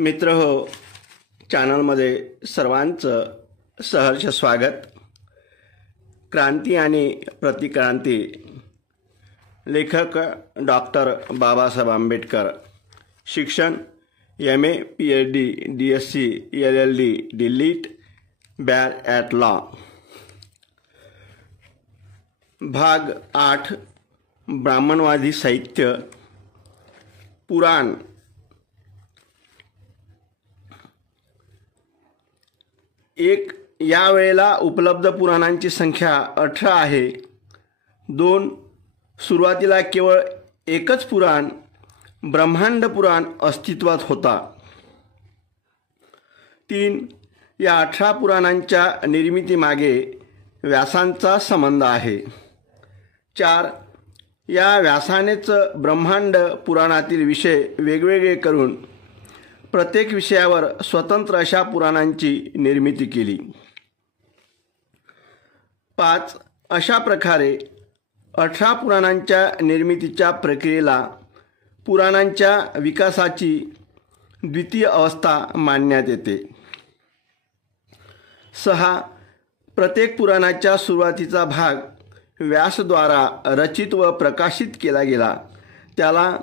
मित्र हो, चॅनलमध्ये सर्वांचं सहर्ष स्वागत. क्रांती आणि प्रतिक्रांती. लेखक डॉक्टर बाबासाहेब आंबेडकर. शिक्षण MA PhD DSc LLD DLitt bar at law. भाग 8. ब्राह्मणवादी साहित्य. पुराण. यावेळेला उपलब्ध पुराणांची संख्या 18 आहे. 2. सुरुवातीला केवळ एकच पुराण, ब्रह्मांड पुराण अस्तित्वात होता. 3. या 18 पुराणांच्या निर्मितीमागे व्यासांचा संबंध आहे. 4. या व्यासानेच ब्रह्मांड पुराणातील विषय वेगवेगळे करून प्रत्येक विषयावर स्वतंत्र अशा पुराणांची निर्मिती केली. 5. अशा प्रकारे 18 पुराणांच्या निर्मितीच्या प्रक्रियेला पुराणांच्या विकासाची द्वितीय अवस्था मानण्यात येते. 6. प्रत्येक पुराणाच्या सुरुवातीचा भाग व्यासद्वारा रचित व प्रकाशित केला गेला त्याला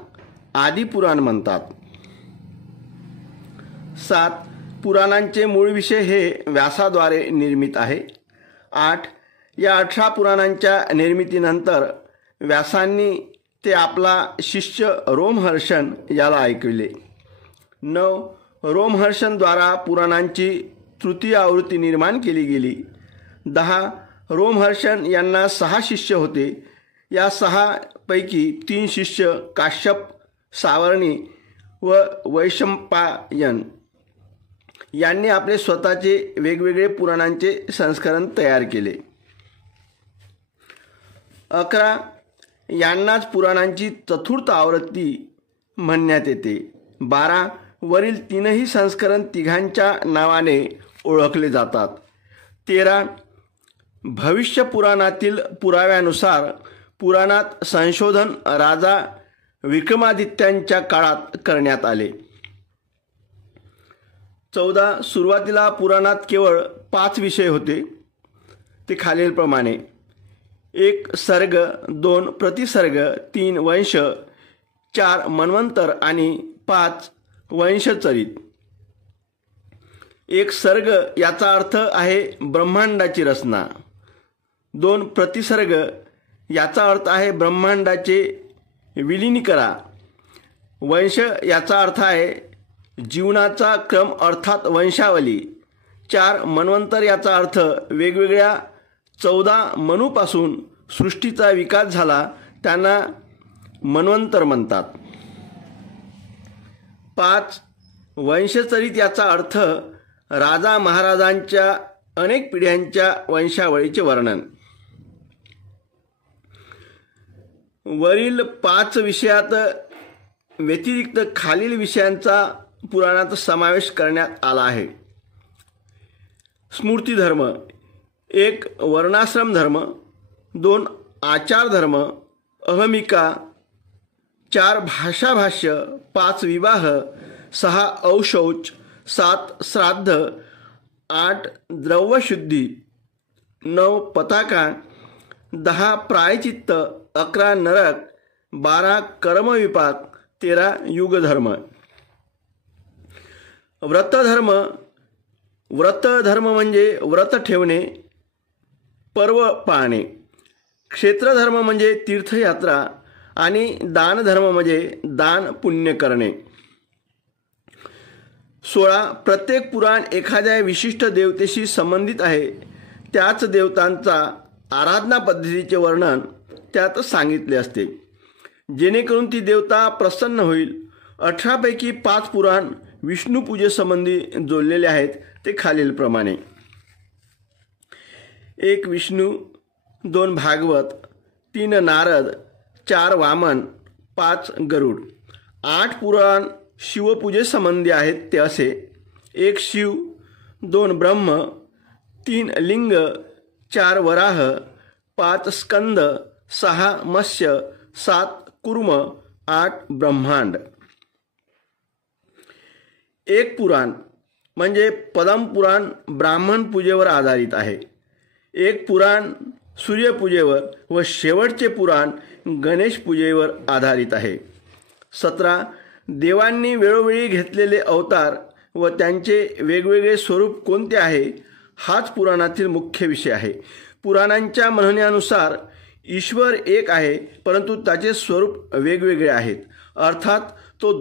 आदिपुराण म्हणतात. 7. पुराणांचे मूळ विषय हे व्यासाद्वारे निर्मित आहे. 8. या 18 पुराणांच्या निर्मितीनंतर व्यासांनी ते आपला शिष्य रोमहर्षण याला ऐकविले. 9. रोमहर्षणद्वारा पुराणांची तृतीय आवृत्ती निर्माण केली गेली. 10. रोमहर्षण यांना 6 शिष्य होते. या 6 पैकी 3 शिष्य काश्यप, सावर्णी व वैशंपायन यांनी आपले स्वतःचे वेगवेगळे पुराणांचे संस्करण तयार केले. 11 यांनाच पुराणांची चतुर्थ आवृत्ती म्हणण्यात येते. 12 वरील 3ही संस्करण तिघांच्या नावाने ओळखले जातात. 13 भविष्य पुराणातील पुराव्यानुसार पुराणात संशोधन राजा विक्रमादित्यांच्या काळात करण्यात आले. 14 सुरुवातीला पुराणात केवळ 5 विषय होते. ते खालीलप्रमाणे: 1 सर्ग, 2 प्रतिसर्ग, 3 वंश, 4 मन्वंतर आणि 5 वंशचरित. 1 सर्ग याचा अर्थ आहे ब्रह्मांडाची रचना. 2 प्रतिसर्ग याचा अर्थ आहे ब्रह्मांडाचे विलीनीकरण. वंश याचा अर्थ आहे जीवनाचा क्रम अर्थात वंशावली. 4 मन्वंतर याचा अर्थ वेगवेगळ्या 14 मनूपासून सृष्टीचा विकास झाला त्यांना मन्वंतर म्हणतात. 5 वंशचरित याचा अर्थ राजा महाराजांच्या अनेक पिढ्यांच्या वंशावळीचे वर्णन. वरील 5 विषयात व्यतिरिक्त खालील विषयांचा पुराणात समावेश करण्यात आला आहे. स्मृती धर्म. 1 वर्णाश्रम धर्म, 2 आचार धर्म, अहमिका, 4 भाषाभाष्य, 5 विवाह, 6 औशौच, 7 श्राद्ध, 8 द्रव्यशुद्धी, 9 पताका, 10 प्रायचित्त, 11 नरक, 12 कर्मविपाक, 13 युगधर्म. व्रतधर्म. व्रतधर्म म्हणजे व्रत ठेवणे, पर्व पाळणे. क्षेत्रधर्म म्हणजे तीर्थयात्रा आणि दानधर्म म्हणजे दान पुण्य करणे. 16 प्रत्येक पुराण एखाद्या विशिष्ट देवतेशी संबंधित आहे. त्याच देवतांचा आराधना पद्धतीचे वर्णन त्यात सांगितले असते जेणेकरून ती देवता प्रसन्न होईल. 18 पैकी 5 पुराण विष्णू पूजेसंबंधी जोडलेले आहेत. ते खालीलप्रमाणे: 1 विष्णू, 2 भागवत, 3 नारद, 4 वामन, 5 गरुड. 8 पुराण शिवपूजेसंबंधी आहेत ते असे: 1 शिव, 2 ब्रह्म, 3 लिंग, 4 वराह, 5 स्कंद, 6 मत्स्य, 7 कूर्म, 8 ब्रह्मांड. एक पुराण म्हणजे पद्मपुराण ब्राह्मण पूजेवर आधारित आहे, एक पुराण सूर्यपूजेवर व शेवटचे पुराण गणेश पूजेवर आधारित आहे. 17 देवांनी वेळोवेळी घेतलेले अवतार व त्यांचे वेगवेगळे स्वरूप कोणते आहे हाच पुराणातील मुख्य विषय आहे. पुराणांच्या म्हणण्यानुसार ईश्वर एक आहे, परंतु त्याचे स्वरूप वेगवेगळे आहेत. अर्थात तो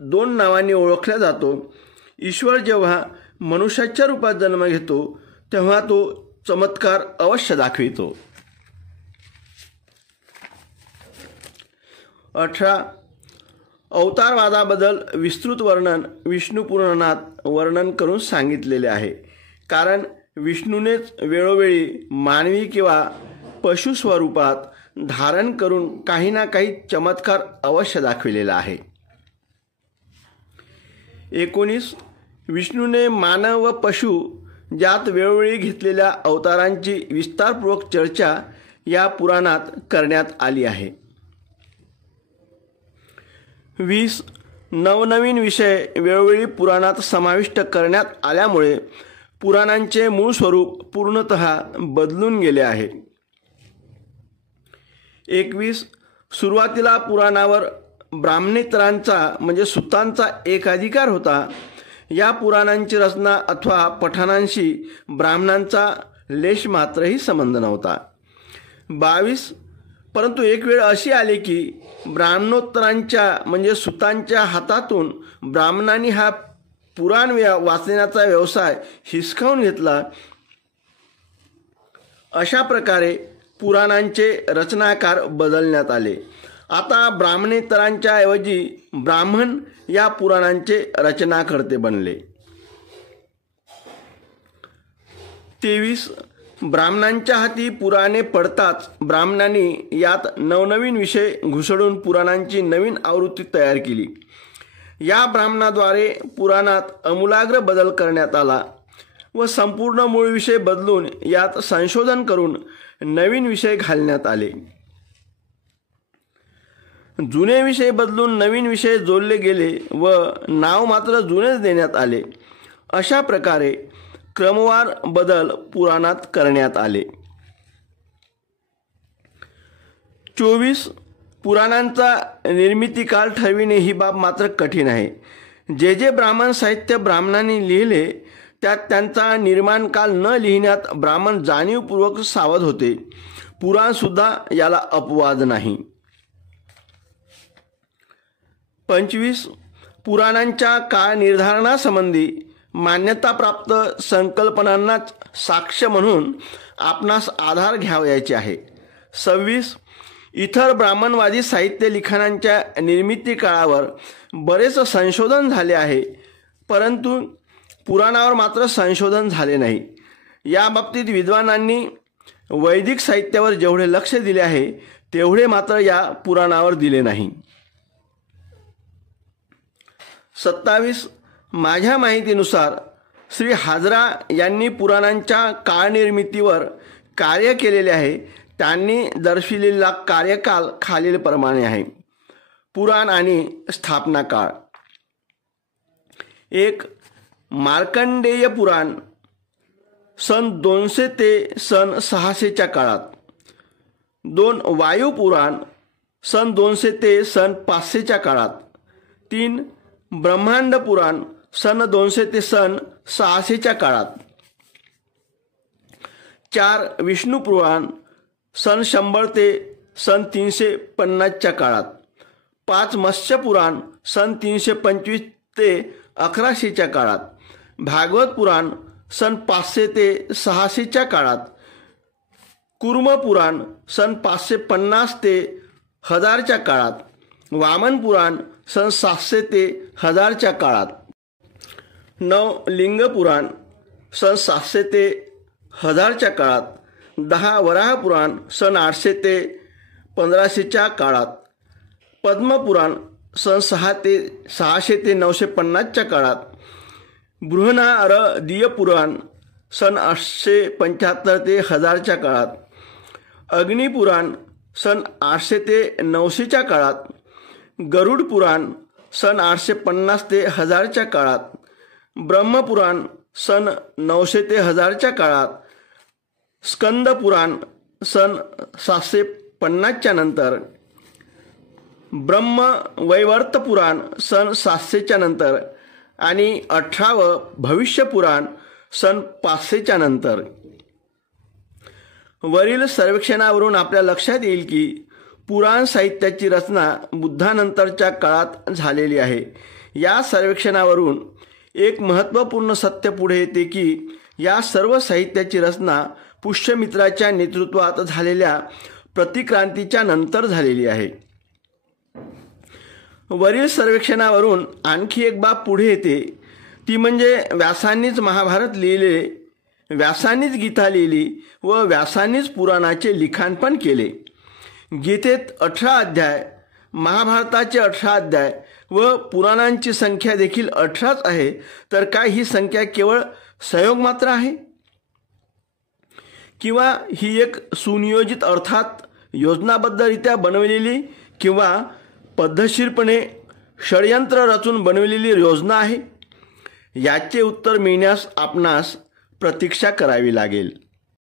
दोन नावांनी ओळखला जातो. ईश्वर जेव्हा मनुष्याच्या रूपात जन्म घेतो तेव्हा तो चमत्कार अवश्य दाखवितो. 18 अवतारवादाबद्दल विस्तृत वर्णन विष्णू पुराणात वर्णन करून सांगितलेले आहे, कारण विष्णूनेच वेळोवेळी मानवी किंवा पशु स्वरूपात धारण करून काही ना काही चमत्कार अवश्य दाखविलेला आहे. 19 विष्णूने मानव व पशु ज्यात वेळोवेळी घेतलेल्या अवतारांची विस्तारपूर्वक चर्चा या पुराणात करण्यात आली आहे. 20 नवनवीन विषय वेळोवेळी पुराणात समाविष्ट करण्यात आल्यामुळे पुराणांचे मूळ स्वरूप पूर्णतः बदलून गेले आहे. 21 सुरुवातीला पुराणावर ब्राह्मणेतरांचा म्हणजे सुतांचा एकाधिकार होता. या पुराणांची रचना अथवा पठणांशी ब्राह्मणांचा लेश मात्रही संबंध नव्हता. 22 परंतु एक वेळ अशी आली की ब्राह्मणोत्तरांच्या म्हणजे सुतांच्या हातातून ब्राह्मणांनी हा पुराण वाचण्याचा व्यवसाय हिसकावून घेतला. अशा प्रकारे पुराणांचे रचनाकार बदलण्यात आले. आता ब्राह्मणेतरांच्या ऐवजी ब्राह्मण या पुराणांचे रचनाकर्ते बनले. 23 ब्राह्मणांच्या हाती पुराणे पडताच ब्राह्मणांनी यात नवनवीन विषय घुसडून पुराणांची नवीन आवृत्ती तयार केली. या ब्राह्मणाद्वारे पुराणात आमूलाग्र बदल करण्यात आला व संपूर्ण मूळ विषय बदलून यात संशोधन करून नवीन विषय घालण्यात आले. जुने विषय बदलून नवीन विषय जोडले गेले व नाव मात्र जुनेच देण्यात आले. अशा प्रकारे क्रमवार बदल पुराणात करण्यात आले. 24 पुराणांचा निर्मितीकाल ठरविणे ही बाब मात्र कठीण आहे. जे जे ब्राह्मण साहित्य ब्राह्मणांनी लिहिले त्यात त्यांचा निर्माणकाल न लिहिण्यात ब्राह्मण जाणीवपूर्वक सावध होते. पुराणसुद्धा याला अपवाद नाही. 25 पुराणांच्या काळ निर्धारणासंबंधी मान्यताप्राप्त संकल्पनांनाच साक्ष म्हणून आपणास आधार घ्यावयाचे आहे. 26 इतर ब्राह्मणवादी साहित्य लिखाणांच्या निर्मिती काळावर बरेच संशोधन झाले आहे, परंतु पुराणावर मात्र संशोधन झाले नाही. या बाबतीत विद्वानांनी वैदिक साहित्यावर जेवढे लक्ष दिले आहे तेवढे मात्र या पुराणावर दिले नाही. 27 माझ्या माहितीनुसार श्री हाजरा यांनी पुराणांच्या काळनिर्मितीवर कार्य केलेले आहे. त्यांनी दर्शविलेला कार्यकाल खालीलप्रमाणे आहे. पुराण आणि स्थापना काळ. 1 मार्कंडेय पुराण सन 200 ते सन 600च्या काळात. 2 वायू पुराण सन 200 ते सन 500च्या काळात. 3 ब्रह्मांड पुराण सन 200 ते सन 600च्या काळात. 4 विष्णू पुराण सन 100 ते सन 350च्या काळात. 5 मत्स्य पुराण सन 325 ते 1100च्या काळात. भागवत पुराण सन 500 ते 600च्या काळात. कुर्म पुराण सन 550 ते 1000च्या काळात. वामन पुराण सन 700 ते 1000च्या काळात. 9 लिंग पुराण सन 700 ते 1000च्या काळात. 10 वराह पुराण सन 800 ते 1500च्या काळात. पद्म पुराण सन 600 ते 950च्या काळात. बृहनारदीय पुराण सन 875 ते 1000च्या काळात. अग्निपुराण सन 800 ते 900च्या काळात. गरुड पुराण सन 850 ते 1000च्या काळात, ब्रह्मपुराण सन 900 ते 1000च्या काळात, स्कंद पुराण सन 750च्या नंतर, ब्रह्मवैवर्त पुराण सन 700च्या नंतर आणि 18वं भविष्य पुराण सन 500च्या नंतर. वरील सर्वेक्षणावरून आपल्या लक्षात येईल की पुराण साहित्याची रचना बुद्धानंतरच्या काळात झालेली आहे. या सर्वेक्षणावरून एक महत्त्वपूर्ण सत्य पुढे येते की या सर्व साहित्याची रचना पुष्यमित्राच्या नेतृत्वात झालेल्या प्रतिक्रांतीच्या नंतर झालेली आहे. वरील सर्वेक्षणावरून आणखी एक बाब पुढे येते, ती म्हणजे व्यासांनीच महाभारत लिहिले, व्यासांनीच गीता लिहिली व व्यासांनीच पुराणाचे लिखाण पण केले. गीतेत 18 अध्याय, महाभारताचे 18 अध्याय व पुराणांची संख्या देखील 18च आहे. तर काय ही संख्या केवळ संयोग मात्र आहे किंवा ही एक सुनियोजित अर्थात योजनाबद्धरित्या बनवलेली किंवा पद्धतशीरपणे षडयंत्र रचून बनवलेली योजना आहे? याचे उत्तर मिळण्यास आपणास प्रतीक्षा करावी लागेल.